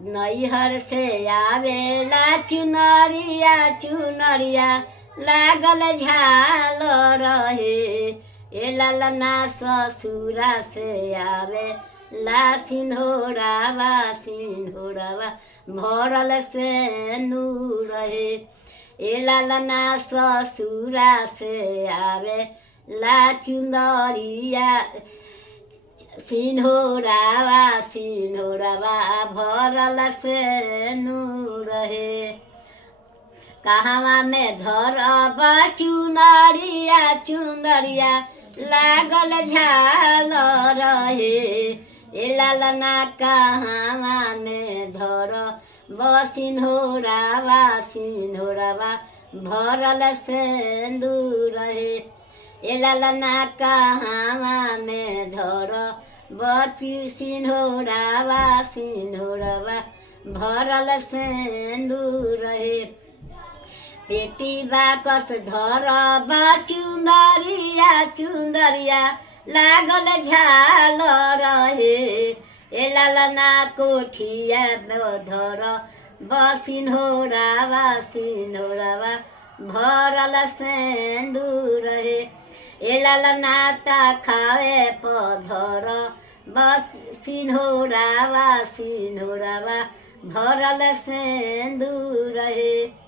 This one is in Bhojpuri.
नैहर से आवेला चुनरिया चुनरिया लागल झाल रहे। ए ललना ससुरा से आवे ला सिंहोरावा सिंहोरावा भरल से नूर रहे। ए ललना ससुरा से आवे ला चुनरिया सिंहोरावा सिंहोरावा भरल से नूर रहे। कहवा में धरब चुनरिया चुनरिया लागल झाल रहे। ए ललना कहवा में धरब सिंहोरावा सिंहोरावा भरल सिंदूर रहे। ए ललना कहवा में धरब सिंहोरावा सिंहोरावा भरल सिंदूर रहे। पेटी बाकस धरब चुंदरिया चुंदरिया लागल झाल रहे। ए ललना कोठिया धरब सिंहोरावा सिंहोरावा भरल सिंदूर रहे। ए ललना खावे पधरब सिंहोरावा सिंहोरावा भरल सिंदूर रहे।